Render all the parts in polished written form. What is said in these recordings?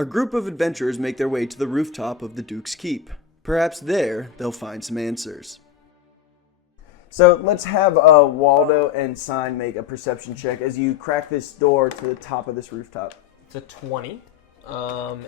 A group of adventurers make their way to the rooftop of the Duke's Keep. Perhaps there they'll find some answers. So let's have Waldo and Sign make a perception check as you crack this door to the top of this rooftop. It's a 20. And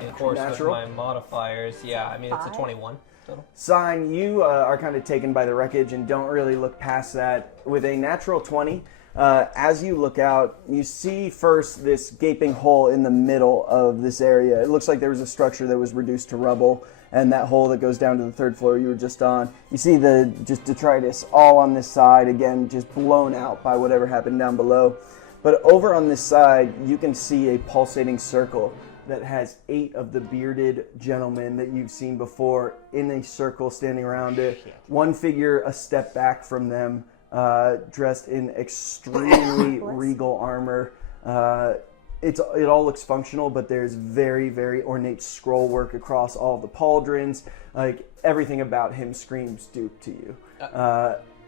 of course Natural? with my modifiers, it's a 21 total. Sign, you are kind of taken by the wreckage and don't really look past that. With a natural 20, as you look out, you see first this gaping hole in the middle of this area. It looks like there was a structure that was reduced to rubble, and that hole that goes down to the third floor you were just on. You see the just detritus all on this side, again, just blown out by whatever happened down below. But over on this side, you can see a pulsating circle that has 8 of the bearded gentlemen that you've seen before in a circle standing around it. One figure a step back from them, dressed in extremely regal armor. It all looks functional, but there's very, very ornate scroll work across all the pauldrons. Like, everything about him screams Duke to you.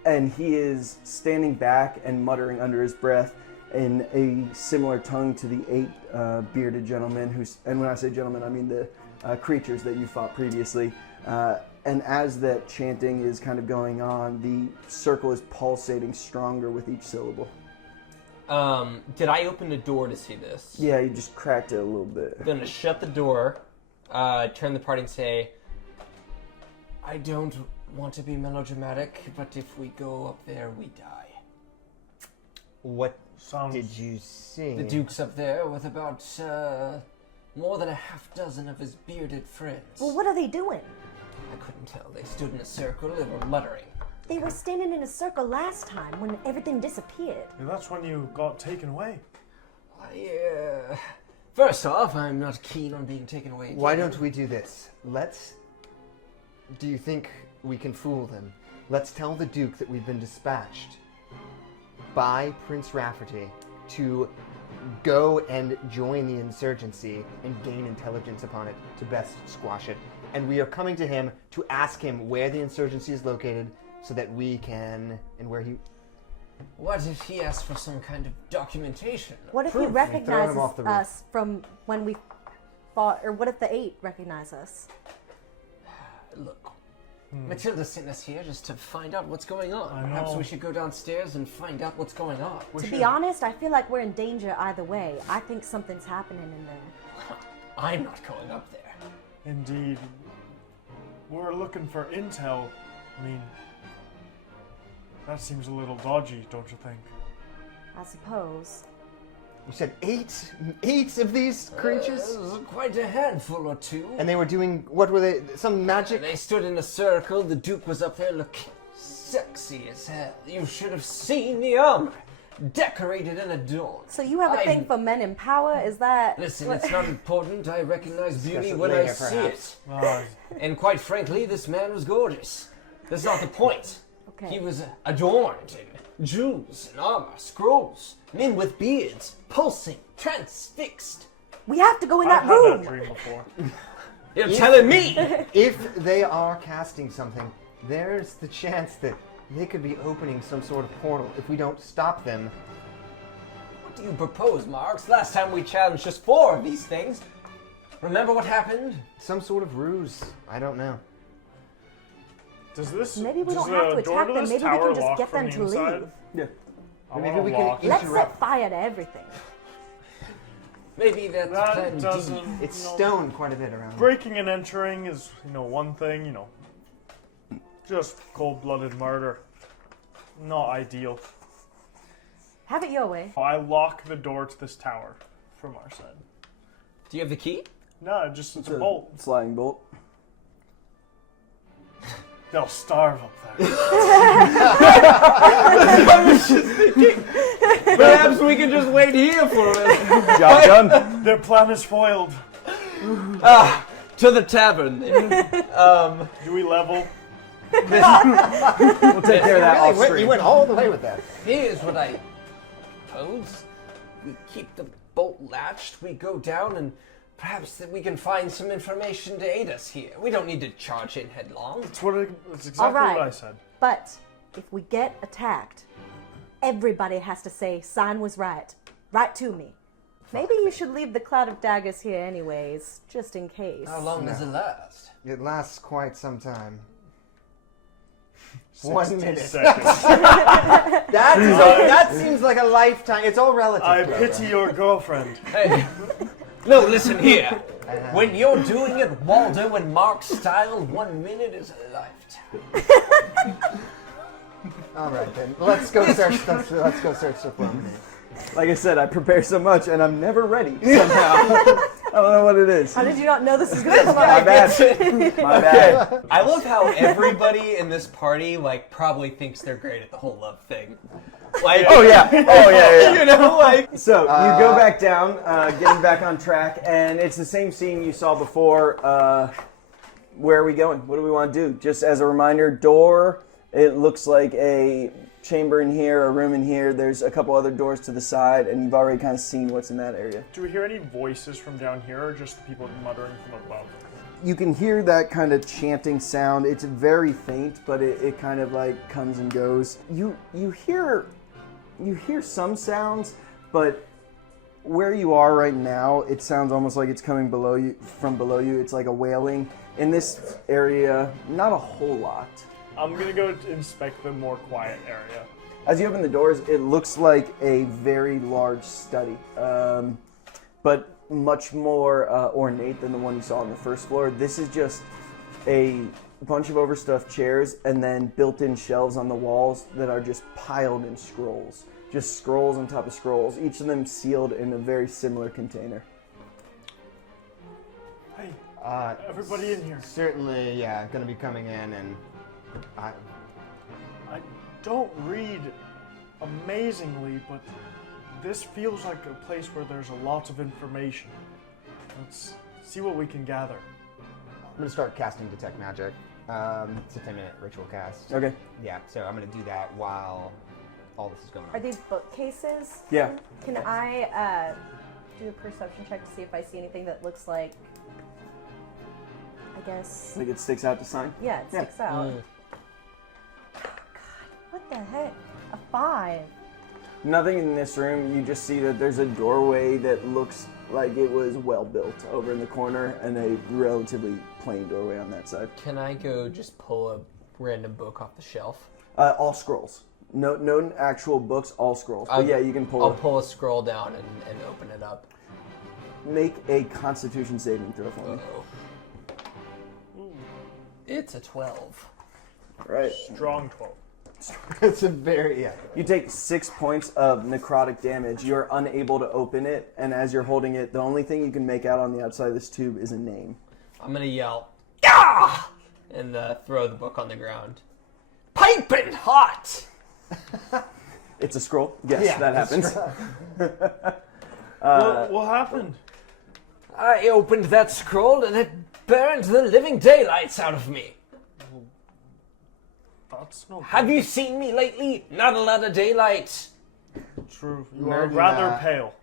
And he is standing back and muttering under his breath in a similar tongue to the 8 bearded gentlemen, and when I say gentlemen, I mean the creatures that you fought previously. And as that chanting is kind of going on, the circle is pulsating stronger with each syllable. Did I open the door to see this? Yeah, you just cracked it a little bit. I'm gonna shut the door, turn the party and say, I don't want to be melodramatic, but if we go up there, we die. What did you see? The Duke's up there with about more than a half dozen of his bearded friends. Well, what are they doing? I couldn't tell. They stood in a circle. They were muttering. They were standing in a circle last time when everything disappeared. Yeah, that's when you got taken away. First off, I'm not keen on being taken away again. Why don't we do this? Do you think we can fool them? Let's tell the Duke that we've been dispatched by Prince Rafferty to go and join the insurgency and gain intelligence upon it to best squash it. And we are coming to him to ask him where the insurgency is located so that we can, and where he... What if he asks for some kind of documentation? What if he recognizes us from when we fought, or what if the 8 recognize us? Look, Matilda sent us here just to find out what's going on. Perhaps we should go downstairs and find out what's going on. To be honest, I feel like we're in danger either way. I think something's happening in there. I'm not going up there. Indeed. We're looking for intel. I mean, that seems a little dodgy, don't you think? I suppose. You said 8 of these creatures? Quite a handful or two. And they were doing, what were they, some magic? They stood in a circle, the Duke was up there looking sexy as hell. You should have seen the armor, decorated and adorned. So you have a thing for men in power, is that... Listen, it's not important, I recognize beauty when I see it. And quite frankly, this man was gorgeous. That's not the point. Okay. He was adorned in jewels and armor, scrolls, men with beards, pulsing, transfixed. We have to go in that I've room. had that dream before. You're telling me? If they are casting something, there's the chance that they could be opening some sort of portal if we don't stop them. What do you propose, Marks? Last time we challenged just 4 of these things. Remember what happened? Some sort of ruse. I don't know. Maybe we don't have to attack them. Maybe we can just get them to leave. Yeah. Maybe we can Let's set fire to everything. Maybe that's plan D. It's stoned quite a bit around. Breaking and entering is, one thing, just cold-blooded murder. Not ideal. Have it your way. I lock the door to this tower from our side. Do you have the key? No, it's a bolt. Sliding bolt. They'll starve up there. I was just thinking, perhaps we can just wait here for it. Job done. Their plan is foiled. To the tavern. Do we level? We'll take care of that off screen. You went all the way with that. Here's what I propose. We keep the bolt latched, we go down, and perhaps that we can find some information to aid us here. We don't need to charge in headlong. That's exactly what I said. But if we get attacked, everybody has to say, Sign was right. Right to me. Maybe you should leave the cloud of daggers here anyways, just in case. How long does it last? It lasts quite some time. 60 1 minute. seconds. That seems like a lifetime. It's all relative. I though, pity right? your girlfriend. Hey, no, listen here. When you're doing it Waldo and Mark style, 1 minute is a lifetime. All right then. Let's go search. Let's go search the phone. Like I said, I prepare so much and I'm never ready somehow. I don't know what it is. How did you not know this was going to come My out? bad. My bad. I love how everybody in this party probably thinks they're great at the whole love thing. Oh yeah. You know, So you go back down, getting back on track, and it's the same scene you saw before. Where are we going? What do we want to do? Just as a reminder, door. It looks like a chamber in here, a room in here. There's a couple other doors to the side, and you've already kind of seen what's in that area. Do we hear any voices from down here, or just the people muttering from above? You can hear that kind of chanting sound. It's very faint, but it kind of like comes and goes. You hear some sounds, but where you are right now, it sounds almost like it's coming from below you. It's like a wailing. In this area, not a whole lot. I'm gonna go inspect the more quiet area. As you open the doors, it looks like a very large study, but much more ornate than the one you saw on the first floor. This is just a bunch of overstuffed chairs and then built-in shelves on the walls that are just piled in scrolls. Just scrolls on top of scrolls, each of them sealed in a very similar container. Hey, everybody in here. Certainly, yeah. Going to be coming in, and I don't read amazingly, but this feels like a place where there's a lot of information. Let's see what we can gather. I'm going to start casting Detect Magic. It's a 10-minute ritual cast. Okay. Yeah, so I'm going to do that while all this is going on. Are these bookcases? Yeah. Can I do a perception check to see if I see anything that looks like, I guess, Like it sticks out to sign? yeah, it sticks out. God, what the heck? A 5. Nothing in this room. You just see that there's a doorway that looks like it was well built over in the corner, and a relatively plain doorway on that side. Can I go just pull a random book off the shelf? All scrolls. No actual books, all scrolls. But yeah, you can pull. I'll pull a scroll down and open it up. Make a Constitution saving throw for me. Uh-oh. It's a 12. Right. Strong 12. It's a very, yeah. You take 6 points of necrotic damage. You're unable to open it, and as you're holding it, the only thing you can make out on the outside of this tube is a name. I'm gonna yell, "Ah!" and throw the book on the ground. Piping hot! It's a scroll. Yes, Yeah, that happens. What happened? I opened that scroll and it burned the living daylights out of me. That's not Have you seen me lately? Not a lot of daylight. true. You are Nerd, rather pale.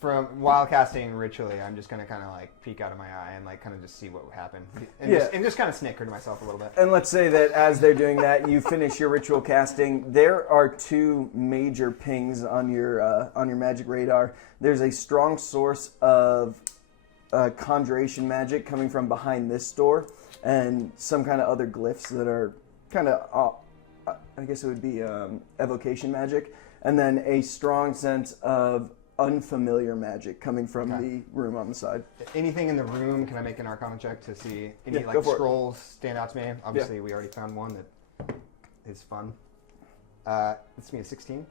From while casting ritually, I'm just going to kind of like peek out of my eye and like kind of just see what would happen. And Yeah. just kind of snicker to myself a little bit. And let's say that as they're doing that, you finish your ritual casting. There are 2 major pings on your magic radar. There's a strong source of conjuration magic coming from behind this door, and some kind of other glyphs that are kind of, I guess it would be evocation magic, and then a strong sense of unfamiliar magic coming from the room on the side. Anything in the room, can I make an Arcana check to see any Yeah, like go for it. scrolls stand out to me? Obviously, we already found one that is fun. It's me a 16.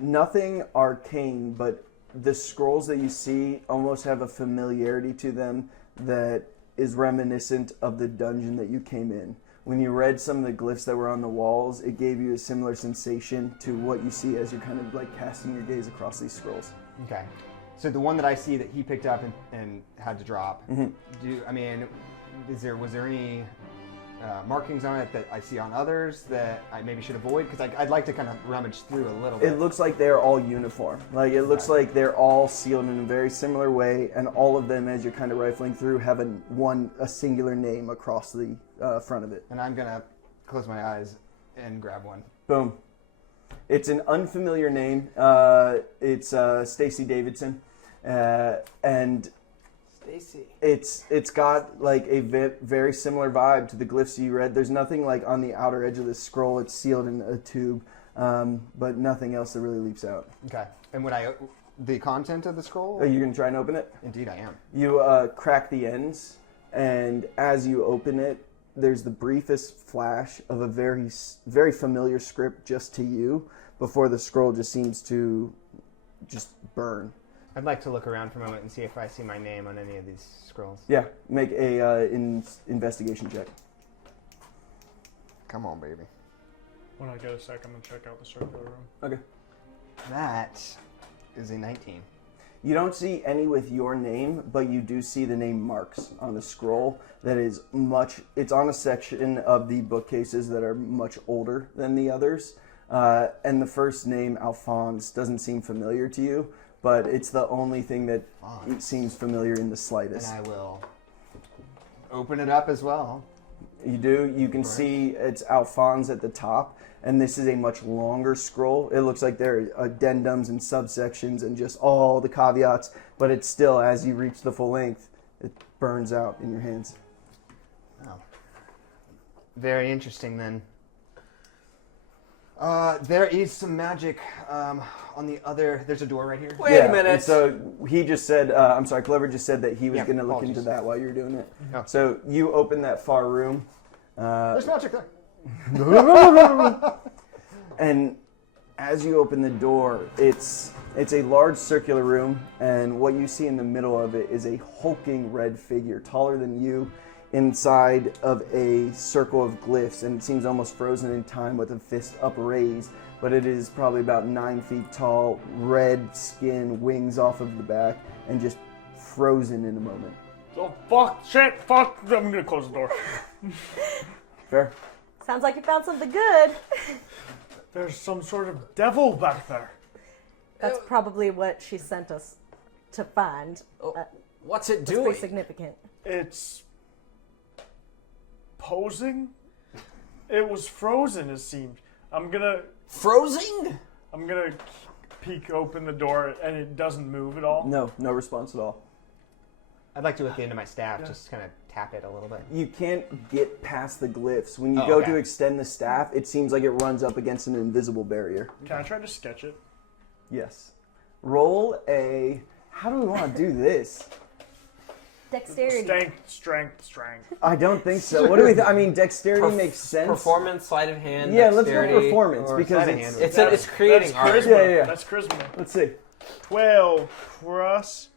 Nothing arcane, but the scrolls that you see almost have a familiarity to them that is reminiscent of the dungeon that you came in. When you read some of the glyphs that were on the walls, it gave you a similar sensation to what you see as you're kind of like casting your gaze across these scrolls. Okay. So the one that I see that he picked up and had to drop, was there any markings on it that I see on others that I maybe should avoid? Because I'd like to kind of rummage through a little bit. It looks like they're all uniform. Like it looks like they're all sealed in a very similar way, and all of them, as you're kind of rifling through, have a singular name across the front of it. And I'm gonna close my eyes and grab one. Boom. It's an unfamiliar name. It's Stacy Davidson, and Stacy. it's got like a very similar vibe to the glyphs you read. There's nothing like on the outer edge of this scroll. It's sealed in a tube, but nothing else that really leaps out. Okay. And the content of the scroll? Are you gonna try and open it? Indeed, I am. You crack the ends, and as you open it, there's the briefest flash of a very familiar script just to you, before the scroll just seems to just burn. I'd like to look around for a moment and see if I see my name on any of these scrolls. Yeah, make a investigation check. Come on, baby. When I get a sec, I'm gonna check out the circular room. Okay. That is a 19. You don't see any with your name, but you do see the name Marks on the scroll. That is it's on a section of the bookcases that are much older than the others. And the first name, Alphonse, doesn't seem familiar to you, but it's the only thing that it seems familiar in the slightest. And I will open it up as well. You do. You can see it's Alphonse at the top, and this is a much longer scroll. It looks like there are addendums and subsections and just all the caveats, but it's still, as you reach the full length, it burns out in your hands. Oh. Very interesting, then. There is some magic on the other... There's a door right here. Wait a minute. And so he just said, Clover just said that he was going to look into that while you were doing it. Oh. So you open that far room. There's magic there. And as you open the door, it's a large circular room, and what you see in the middle of it is a hulking red figure, taller than you, inside of a circle of glyphs, and it seems almost frozen in time with a fist upraised, but it is probably about 9 feet tall, red skin, wings off of the back, and just frozen in a moment. Oh, fuck, I'm gonna close the door. Fair? Sounds like you found something good. There's some sort of devil back there. That's probably what she sent us to find. What's it It's doing? pretty significant. It's posing? It was frozen, it seemed. Frozen? I'm gonna peek open the door, and it doesn't move at all. No response at all. I'd like to, with the end of my staff, just kind of tap it a little bit. You can't get past the glyphs. When you go to extend the staff, it seems like it runs up against an invisible barrier. Can I try to sketch it? Yes. Roll a... How do we want to do this? Dexterity. Strength. I don't think so. What do we... I mean, dexterity makes sense. Performance, sleight of hand, Yeah, let's dexterity. go performance, or because sleight of it's... hand. It's creating art. Charisma. Yeah. That's charisma. Let's see. 12 plus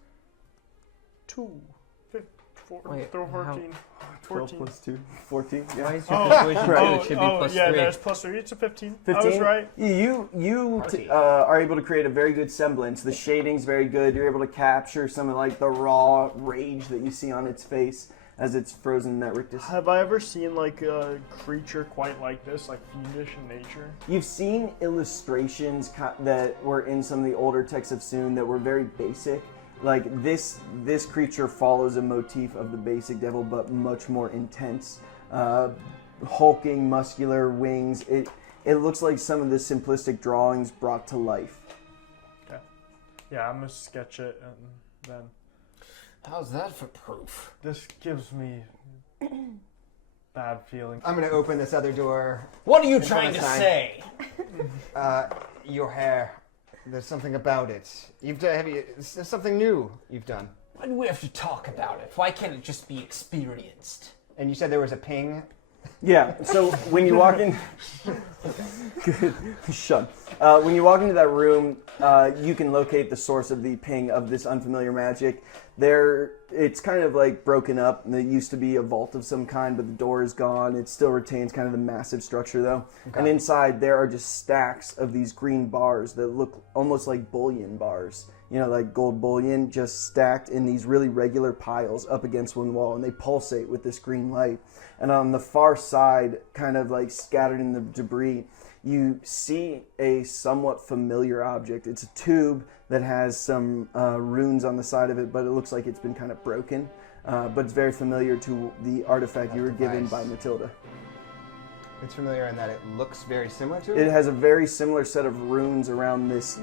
2. 14. 12 plus 2. 14. Why Yeah. is your persuasion two? It should be plus yeah, 3. there's plus 3. It's a 15. 15? I was right. You are able to create a very good semblance. The shading's very good. You're able to capture some of like the raw rage that you see on its face as it's frozen in that rictus. Have I ever seen like a creature quite like this, like fiendish in nature? You've seen illustrations that were in some of the older texts of Soon that were very basic. Like this creature follows a motif of the basic devil, but much more intense. Hulking, muscular wings. It looks like some of the simplistic drawings brought to life. Okay. Yeah, I'm gonna sketch it, and then How's that for proof? this gives me bad feeling. I'm going to open this other door. What are you trying to sign. say? Your hair. There's something about it. There's something new you've done. Why do we have to talk about it? Why can't it just be experienced? And you said there was a ping. Yeah, so when you walk in... Good. Shut. When you walk into that room, you can locate the source of the ping of this unfamiliar magic. It's kind of like broken up. There used to be a vault of some kind, but the door is gone. It still retains kind of the massive structure, though. Okay. And inside, there are just stacks of these green bars that look almost like bullion bars. You know, like gold bullion, just stacked in these really regular piles up against one wall, and they pulsate with this green light. And on the far side, kind of like scattered in the debris, you see a somewhat familiar object. It's a tube that has some runes on the side of it, but it looks like it's been kind of broken. But it's very familiar to the artifact you were given by Matilda. It's familiar in that it looks very similar to It it. has a very similar set of runes around this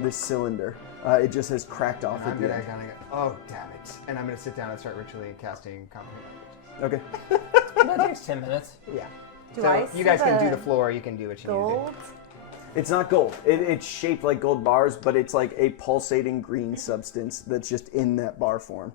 this cylinder. It just has cracked off I'm at the gonna, end. oh damn it! And I'm gonna sit down and start ritually casting comprehend languages. Okay. That takes 10 minutes. Yeah. Do so I you guys see can do the the floor. You can do what you need to gold? It's not gold. It's shaped like gold bars, but it's like a pulsating green substance that's just in that bar form.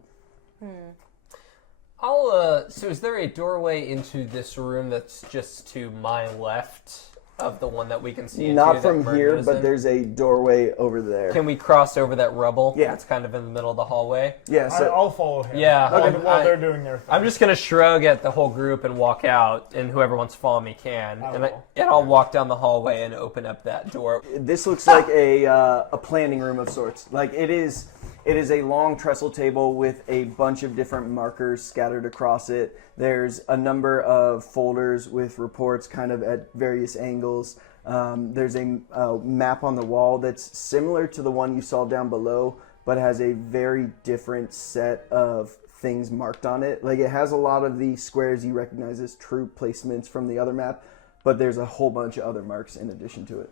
So is there a doorway into this room that's just to my left of the one that we can see into Not that from Merton here, is but in? there's a doorway over there. Can we cross over that rubble? Yeah. It's kind of in the middle of the hallway. Yeah, so I'll follow him. Yeah. While they're doing their thing. I'm just gonna shrug at the whole group and walk out, and whoever wants to follow me can. I And will. I'll walk down the hallway and open up that door. this looks like a planning room of sorts. Like it is a long trestle table with a bunch of different markers scattered across it. There's a number of folders with reports kind of at various angles. There's a map on the wall that's similar to the one you saw down below, but has a very different set of things marked on it. Like it has a lot of the squares you recognize as true placements from the other map, but there's a whole bunch of other marks in addition to it.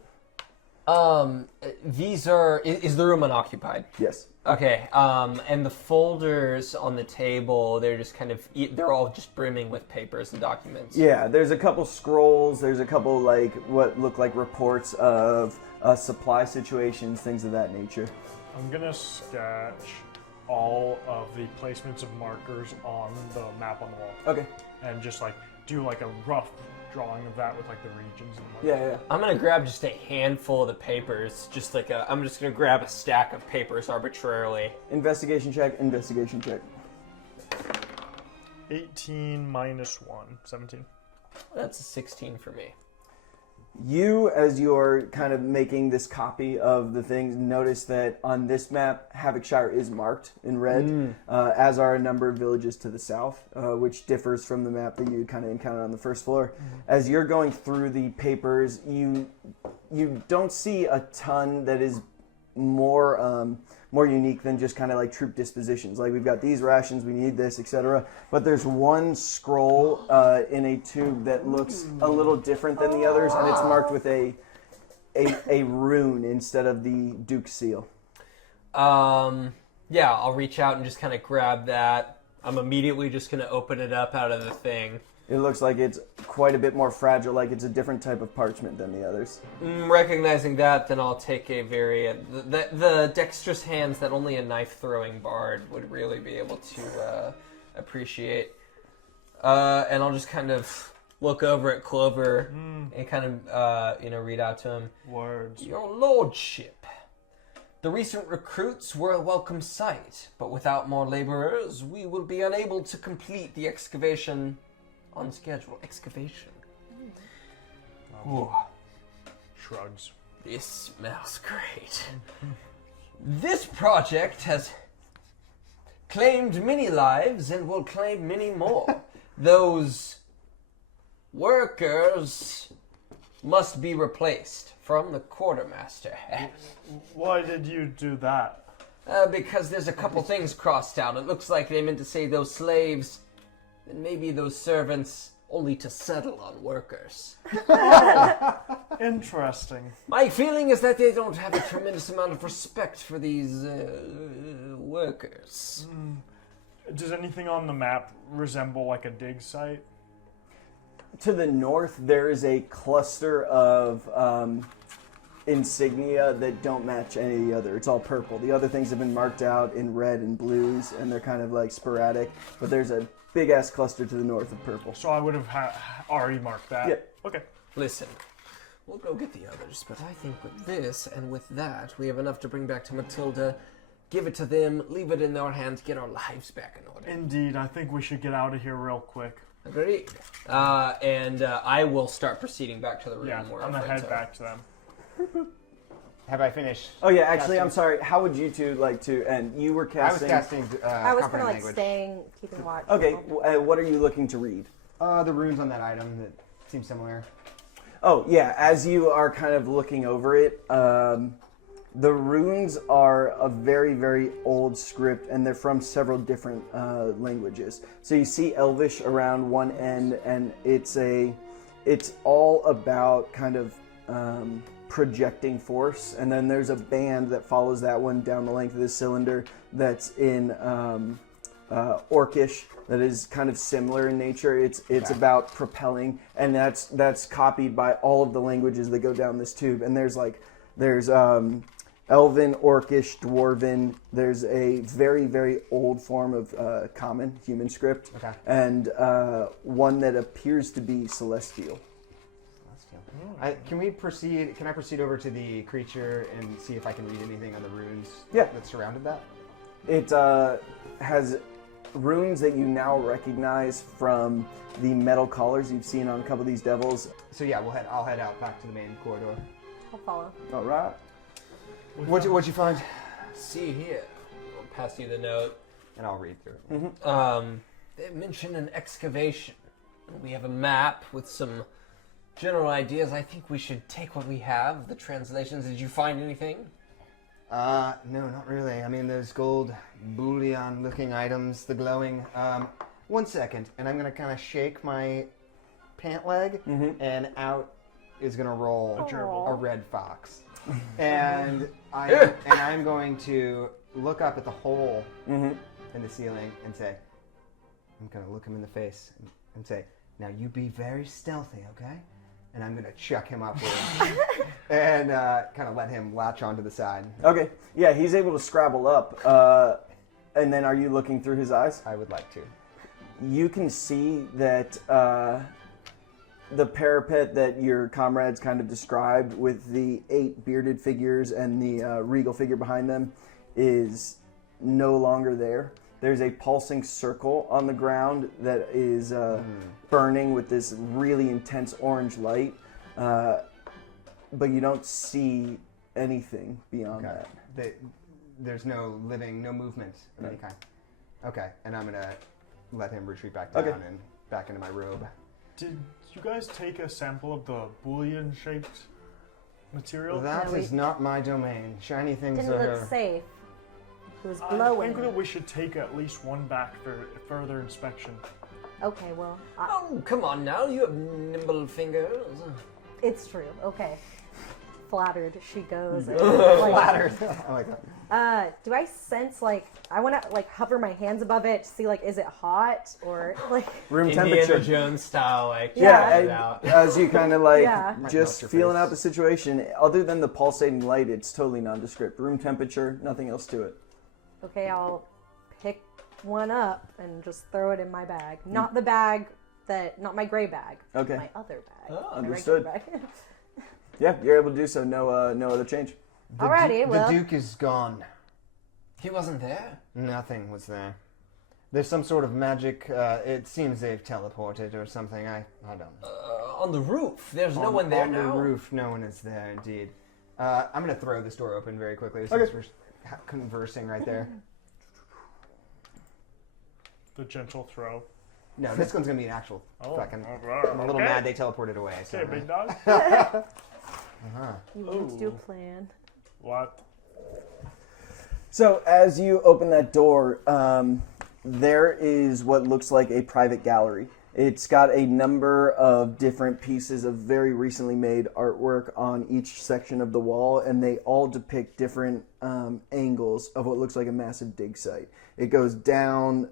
These are. Is the room unoccupied? Yes. Okay. And the folders on the table, they're just kind of. They're all just brimming with papers and documents. Yeah, there's a couple scrolls, there's a couple like what look like reports of supply situations, things of that nature. I'm gonna sketch all of the placements of markers on the map on the wall, Okay. and just like do like a rough drawing of that with like the regions and like. Yeah. I'm gonna grab just a handful of the papers. I'm just gonna grab a stack of papers arbitrarily. Investigation check, investigation check. 18 minus 1, 17. That's a 16 for me. You, as you're kind of making this copy of the things, notice that on this map, Havocshire is marked in red, as are a number of villages to the south, which differs from the map that you kind of encountered on the first floor. As you're going through the papers, you don't see a ton that is more unique than just kind of like troop dispositions. Like we've got these rations, we need this, etc. But there's one scroll in a tube that looks a little different than the others, and it's marked with a rune instead of the Duke's seal. Yeah, I'll reach out and just kind of grab that. I'm immediately just gonna open it up out of the thing. It looks like it's quite a bit more fragile, like it's a different type of parchment than the others. Recognizing that, then I'll take a very the dexterous hands that only a knife-throwing bard would really be able to appreciate, and I'll just kind of look over at Clover and kind of read out to him. Words. Your lordship, the recent recruits were a welcome sight, but without more laborers, we will be unable to complete the excavation on schedule. Excavation. Ooh. Shrugs. This smells great. This project has claimed many lives and will claim many more. Those workers must be replaced from the quartermaster. Why did you do that? Because there's a couple things crossed out. It looks like they meant to say those slaves, and maybe those servants, only to settle on workers. Interesting. My feeling is that they don't have a tremendous amount of respect for these workers. Does anything on the map resemble like a dig site? To the north, there is a cluster of insignia that don't match any other. It's all purple. The other things have been marked out in red and blues, and they're kind of like sporadic. But there's a big-ass cluster to the north of purple. So I would have already marked that. Yeah. Okay. Listen, we'll go get the others, but I think with this and with that, we have enough to bring back to Matilda, give it to them, leave it in their hands, get our lives back in order. Indeed, I think we should get out of here real quick. Agreed. And I will start proceeding back to the room. Yeah, where I'm our gonna friends head are. back to them. Have I finished? Oh yeah, actually, casting? I'm sorry. How would you two like to end? You were I was casting. casting I was kind comprehend of like language. staying, keeping watch. Okay, what are you looking to read? The runes on that item that seem similar. Oh yeah, as you are kind of looking over it, the runes are a very, very old script, and they're from several different languages. So you see Elvish around one end, and it's it's all about kind of projecting force, and then there's a band that follows that one down the length of this cylinder that's in Orcish, that is kind of similar in nature. It's about propelling, and that's copied by all of the languages that go down this tube. And there's Elven, Orcish, Dwarven. There's a very, very old form of common human script, and one that appears to be celestial. Can I proceed over to the creature and see if I can read anything on the runes that surrounded that? It has runes that you now recognize from the metal collars you've seen on a couple of these devils. So yeah, I'll head out back to the main corridor. I'll follow. All right. What'd you find? See here. I'll pass you the note. And I'll read through it. They mention an excavation. We have a map with some general ideas. I think we should take what we have, the translations. Did you find anything? No, not really. I mean, those gold bullion-looking items, the glowing. 1 second, and I'm gonna kind of shake my pant leg, and out is gonna roll a red fox, and I'm going to look up at the hole in the ceiling and say, I'm gonna look him in the face and say, now you be very stealthy, okay? And I'm going to chuck him upwards and kind of let him latch onto the side. Okay. Yeah, he's able to scrabble up. And then are you looking through his eyes? I would like to. You can see that the parapet that your comrades kind of described with the 8 bearded figures and the regal figure behind them is no longer there. There's a pulsing circle on the ground that is burning with this really intense orange light, but you don't see anything beyond that. There's no movement of any kind. Okay, and I'm gonna let him retreat back down and back into my robe. Did you guys take a sample of the bullion-shaped material? That is not my domain. Shiny things Didn't are... look safe. It was I glowing. think that we should take at least one back for further inspection. Okay, well, Oh, come on now. You have nimble fingers. it's true. Okay. Flattered, she goes. And, Flattered. I like that. do I sense, I want to, hover my hands above it to see, is it hot or, Room Indiana temperature. Jones style, Yeah, it out. as you kind of Yeah. just your feeling face. out the situation, other than the pulsating light, it's totally nondescript. Room temperature, nothing else to it. Okay, I'll pick one up and just throw it in my bag. Not the bag not my gray bag. Okay. My other bag. Oh, My understood. regular bag. Yeah, you're able to do so. No other change. Alrighty, well. The Duke is gone. He wasn't there. Nothing was there. There's some sort of magic. It seems they've teleported or something. I don't know. On the roof. There's no one there on now. the roof, no one is there. Indeed. I'm gonna throw this door open very quickly since we're conversing right there. The gentle throw. No, this one's gonna be an actual fucking. Okay. I'm a little mad they teleported away. So Okay, big dog. You want to do a plan. What? So as you open that door, there is what looks like a private gallery. It's got a number of different pieces of very recently made artwork on each section of the wall, and they all depict different angles of what looks like a massive dig site. It goes down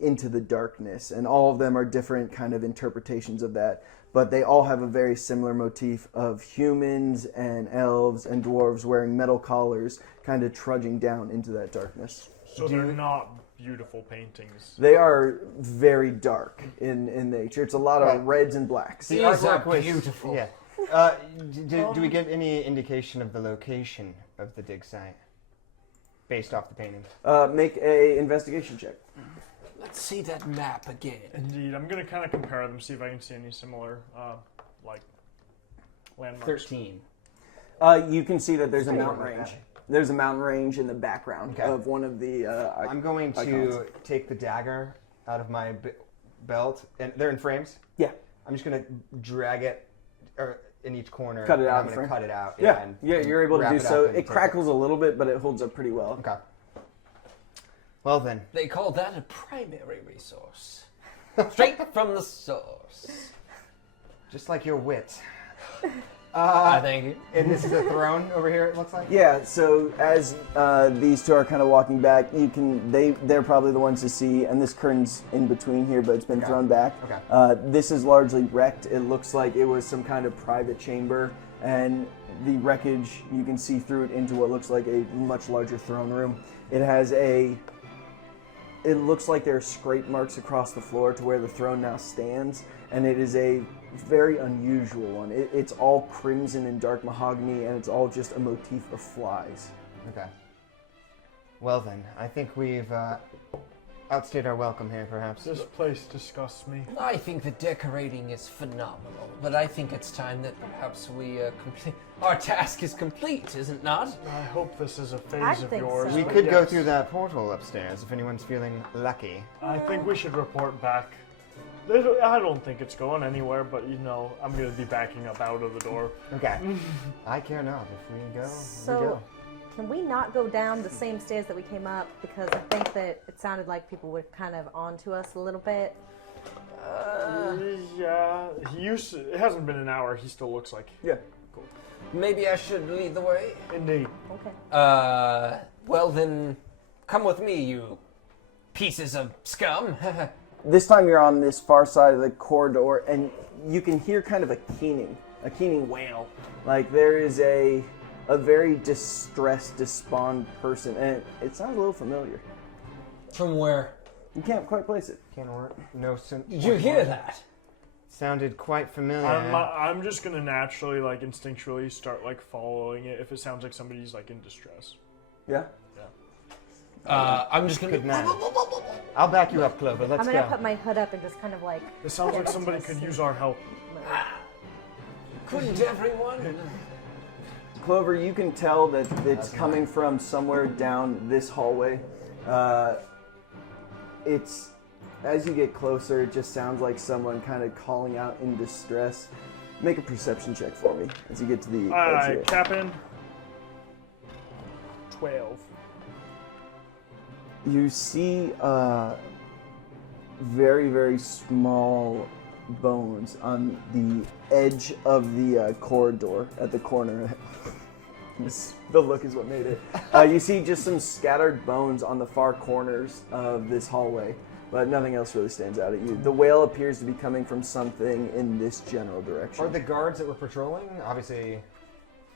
into the darkness, and all of them are different kind of interpretations of that, but they all have a very similar motif of humans and elves and dwarves wearing metal collars kind of trudging down into that darkness. So they're not beautiful paintings. They are very dark in nature. It's a lot of reds and blacks. These are beautiful. Yeah. Do we get any indication of the location of the dig site based off the paintings? Make a investigation check. Let's see that map again. Indeed, I'm gonna kind of compare them, see if I can see any similar, landmarks. 13. You can see that there's a mountain range. There's a mountain range in the background of one of the. I'm going to icons. take the dagger out of my belt, and they're in frames. Yeah. I'm just gonna drag it in each corner. Cut it out I'm in gonna frame. cut it out. Yeah, and you're able to wrap do it so. up and It take crackles a little bit, but it holds up pretty well. Okay. Well then. They call that a primary resource. Straight from the source. Just like your wit. Thank you. And this is a throne over here, it looks like? Yeah, so as these two are kind of walking back, they're probably the ones to see, and this curtain's in between here, but it's been thrown back. Okay. This is largely wrecked. It looks like it was some kind of private chamber, and the wreckage, you can see through it into what looks like a much larger throne room. It looks like there are scrape marks across the floor to where the throne now stands, and it is a very unusual one. It's all crimson and dark mahogany, and it's all just a motif of flies. Okay. Well then, I think we've outstayed our welcome here, perhaps. This place disgusts me. I think the decorating is phenomenal, but I think it's time that perhaps we complete. Our task is complete, is it not? I hope this is a phase I of think yours. so. We but could go yes, through that portal upstairs if anyone's feeling lucky. I think we should report back. I don't think it's going anywhere, but I'm going to be backing up out of the door. Okay. I care not. If we go, we So, go. can we not go down the same stairs that we came up? Because I think that it sounded like people were kind of onto us a little bit. Yeah, it hasn't been an hour. He still looks like. Yeah. Maybe I should lead the way. Indeed. Okay. Well then, come with me, you pieces of scum. This time you're on this far side of the corridor, and you can hear kind of a keening wail. Like there is a very distressed, despondent person, and it sounds a little familiar. From where? You can't quite place it. Did you hear that? Sounded quite familiar. I'm just gonna naturally, instinctually start following it if it sounds like somebody's in distress. Yeah? I'm just gonna. Good man. I'll back you up, Clover. Let's I'm gonna go. put my hood up and just kind of It sounds like get somebody into a could sit. use our help. Couldn't everyone? Clover, you can tell that it's coming from somewhere down this hallway. It's as you get closer, it just sounds like someone kind of calling out in distress. Make a perception check for me as you get to the edge Alright, here. Captain. 12. You see very, very small bones on the edge of the corridor at the corner. The look is what made it. You see just some scattered bones on the far corners of this hallway, but nothing else really stands out at you. The wail appears to be coming from something in this general direction. Are the guards that were patrolling? Obviously.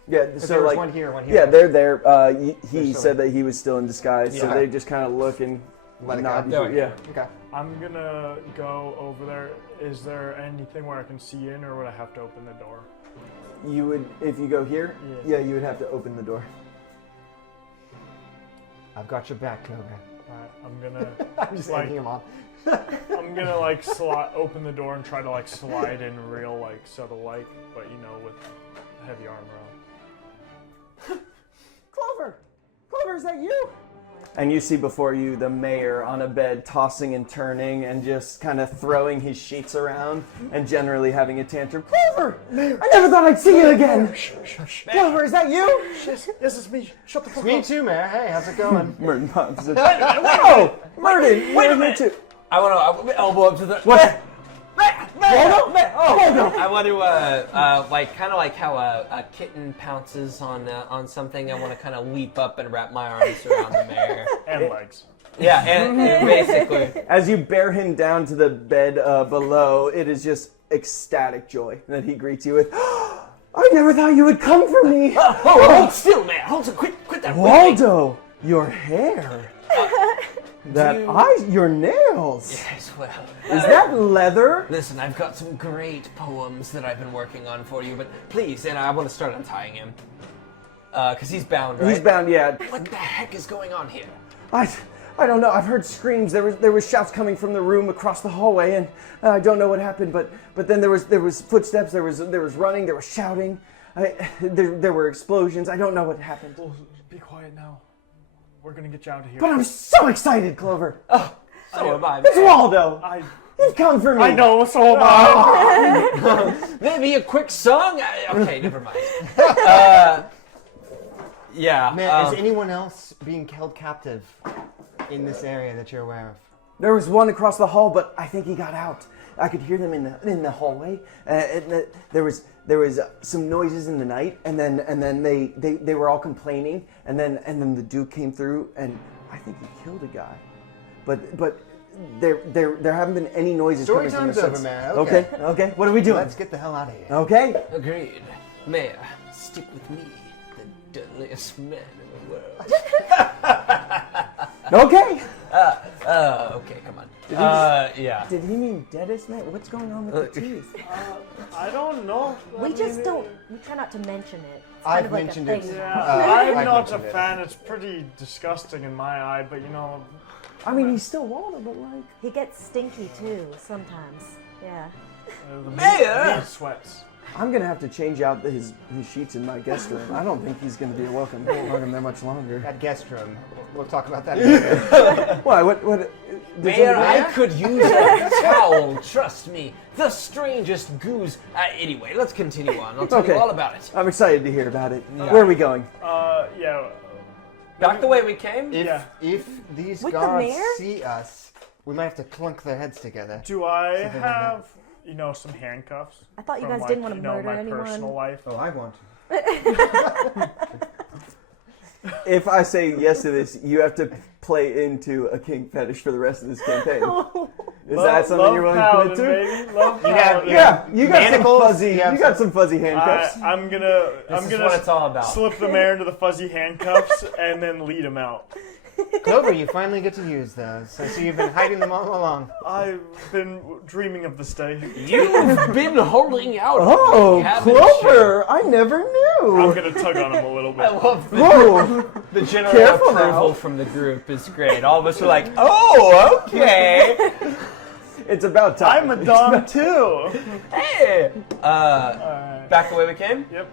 Yeah, If so there was like one here, one here. yeah, they're there. He still said that he was still in disguise, so Yeah. they just kind of look and Let it nod. go. Yeah. Okay. I'm gonna go over there. Is there anything where I can see in, or would I have to open the door? You would, if you go here, Yeah. you would have to open the door. I've got your back, Clover. Alright, I'm gonna. I'm just egging him on. I'm gonna open the door and try to slide in real subtle but with heavy armor on. Clover, is that you? And you see before you the mayor on a bed tossing and turning and just kind of throwing his sheets around and generally having a tantrum. Clover! I never thought I'd see you again! Clover, is that you? Yes, it's me. Shut the fuck Me up. too, Mayor. Hey, how's it going? Merton pops in. Oh! Merton! Wait a you're minute. here too. I want to elbow up to the. What? I want to kind of like how a kitten pounces on something. I want to kind of leap up and wrap my arms around the mayor. And legs. Yeah, and basically. As you bear him down to the bed below, it is just ecstatic joy that he greets you with. I never thought you would come for me! Hold still, man. Hold still. Quit that. Waldo, your hair. Your nails. Yes, well. Is that leather? Listen, I've got some great poems that I've been working on for you, but please, and I want to start untying him. Because he's bound, right? He's bound, yeah. What the heck is going on here? I don't know. I've heard screams. There was shouts coming from the room across the hallway, and I don't know what happened. But then there was footsteps. There was running. There was shouting. There were explosions. I don't know what happened. Well, be quiet now. We're gonna get you out of here. But I'm so excited, Clover. So am I. It's Waldo. You've come for me. I know, so am I. Maybe a quick song? Okay, never mind. Yeah. Man, is anyone else being held captive in this area that you're aware of? There was one across the hall, but I think he got out. I could hear them in the hallway. There was some noises in the night, and then they were all complaining, and then the Duke came through, and I think he killed a guy. But there haven't been any noises Story coming time's from over, this. man. Okay. What are we doing? Let's get the hell out of here. Okay. Agreed. Mayor, stick with me, the deadliest man in the world. Okay. Okay, come on. Yeah. Did he mean deadest man? What's going on with the teeth? I don't know. We try not to mention it. It's kind I've of like mentioned a it. thing. I'm I've not a mentioned it. fan. It's pretty disgusting in my eye, but I mean, he's still water, but like... He gets stinky too sometimes. Yeah. the Mayor! meat sweats. I'm gonna have to change out his sheets in my guest room. I don't think he's gonna be welcome there much longer. That guest room. We'll talk about that later. Why? What? Does Mayor, anybody- I could use a towel, trust me. The strangest goose. Anyway, let's continue on. I'll tell Okay. you all about it. I'm excited to hear about it. Where are we going? Yeah. Back the way we came? If these With the guards mayor? see us, we might have to clunk their heads together. Do I have, some handcuffs? I thought you from, guys didn't want to murder my anyone. personal life? Oh, I want to. If I say yes to this, you have to play into a kink fetish for the rest of this campaign. Is that something you're willing to commit to? Baby. Love have- Paladin. Yeah, you got some Manacles? fuzzy. You have You got some fuzzy handcuffs. I'm This is gonna what it's all about. slip the mayor into the fuzzy handcuffs and then lead him out. Clover, you finally get to use those. I see you've been hiding them all along. I've been dreaming of this day. You've been holding out. Oh, haven't Clover! I never I'm knew. gonna tug on him a little I bit. love Whoa! the general Careful approval now. from the group is great. All of us are like, oh, okay. It's about time. I'm a dom too. Hey. Alright. Back the way we came? Yep.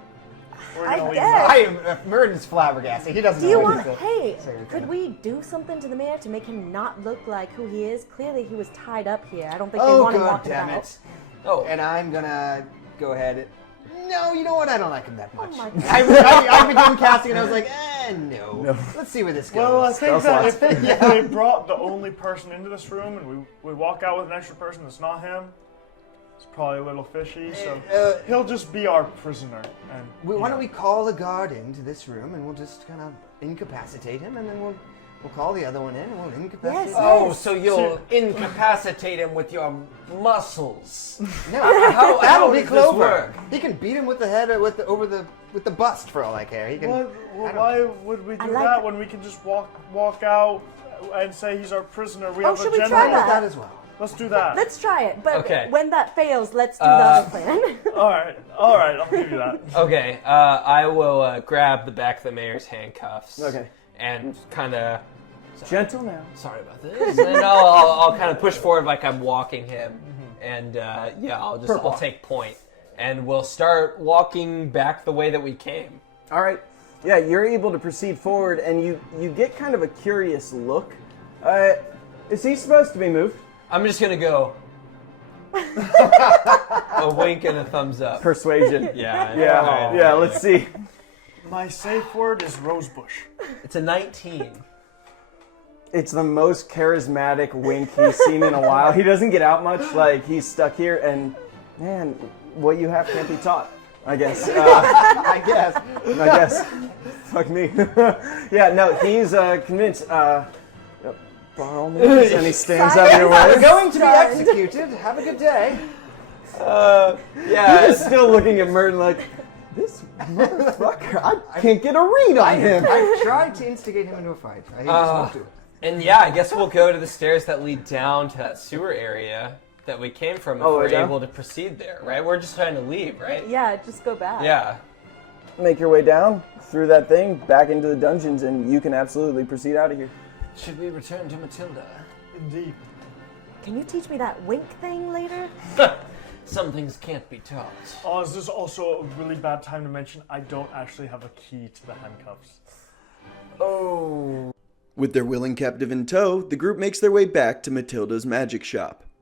We're I gonna leave guess. I am Merton's flabbergasted. He doesn't Do know you what want? he's Hey, saying. could we do something to the mayor to make him not look like who he is? Clearly, he was tied up here. I don't think they Oh, want him god walking damn about. it. Oh. And I'm gonna go ahead. No, you know what? I don't like him that much. Oh my god. I began casting and I was like, no. Let's see where this goes. Well, I think Spell that slots. if they brought the only person into this room and we walk out with an extra person that's not him, it's probably a little fishy. So he'll just be our prisoner. And Why don't we call the guard into this room and we'll just kind of incapacitate him and then we'll call the other one in and we'll incapacitate Yes. him. Oh, so you'll incapacitate him with your muscles. No, How that'll be does this Clover. work? He can beat him with the head or with the bust for all I care. He can. Why would we do I like that it. when we can just walk out and say he's our prisoner? We have should a we try general. I like that? that as well. Let's do that. Let's try it, but Okay. when that fails, let's do the other plan. All right, I'll give you that. Okay, I will grab the back of the mayor's handcuffs. Okay. And kind of, Gentle now. sorry about this. And I'll kind of push forward like I'm walking him. And I'll take point. And we'll start walking back the way that we came. All right. Yeah, you're able to proceed forward, and you get kind of a curious look. Is he supposed to be moved? I'm just going to go. A wink and a thumbs up. Persuasion. Yeah. Yeah, let's see. My safe word is rosebush. It's a 19. It's the most charismatic wink he's seen in a while. He doesn't get out much. Like, he's stuck here, and man, what you have can't be taught, I guess. I guess. I guess. Fuck me. Yeah, no, he's convinced. By all means, and he stands out of your We're way. going to be executed. Have a good day. Yeah. He's still looking at Merton like, this motherfucker, I can't get a read on him. I've tried to instigate him into a fight. He just won't do it. And yeah, I guess we'll go to the stairs that lead down to that sewer area that we came from if we're yeah? able to proceed there, right? We're just trying to leave, right? Yeah, just go back. Yeah. Make your way down through that thing, back into the dungeons, and you can absolutely proceed out of here. Should we return to Matilda? Indeed. Can you teach me that wink thing later? Some things can't be taught. Oh, is this also a really bad time to mention I don't actually have a key to the handcuffs? Oh. With their willing captive in tow, the group makes their way back to Matilda's magic shop.